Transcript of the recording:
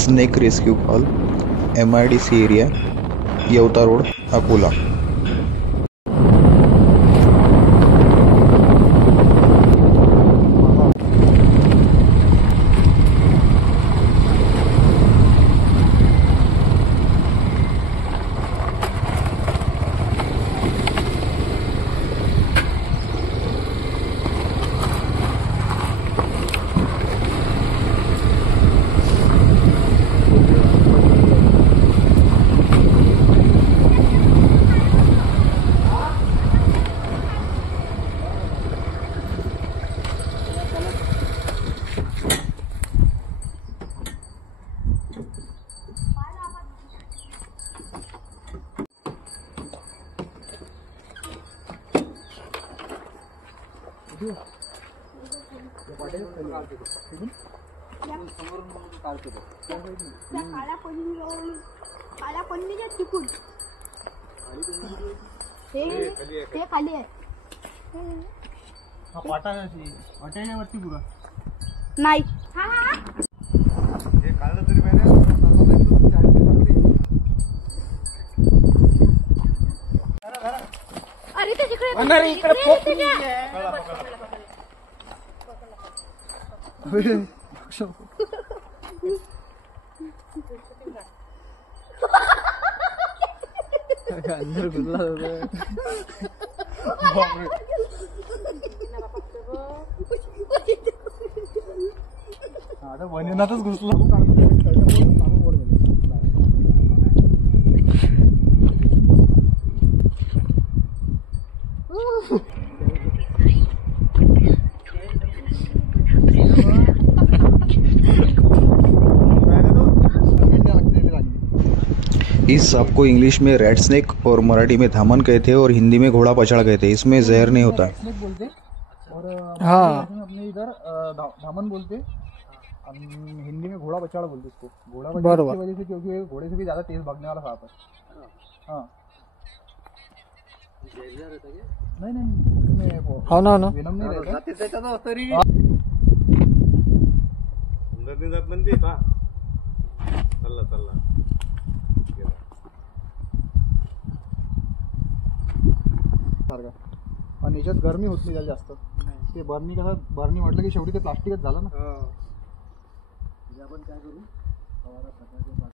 Snake rescue call MIDC area Yevta road Akola. काळ्या पन्नीच्या तिकून हे खाली आहे। वाट्यावरती पुरा नाही हे काढलं तरी मैंने अरे ते तिकडे अंदर घुसला आता वनिनातच घुसलो। इस सांप को इंग्लिश में रेड स्नेक और मराठी में धामन कहते हैं और हिंदी में घोड़ा पछाड़ कहते हैं। इसमें जहर नहीं होता। स्नेक बोलते और हाँ अपने इधर धामन बोलते और हिंदी में घोड़ा पछाड़ बोलते इसको। घोड़ा पछाड़ की वजह से क्योंकि घोड़े से भी ज्यादा तेज भागने वाला सांप है। हाँ नहीं हाँ ना विनम नहीं रहता। आणि याच्यात गरमी होत नाही जास्त। ते बर्नी कसं बर्नी म्हटलं की शेवटी ते प्लास्टिकच झालं ना। आपण काय करू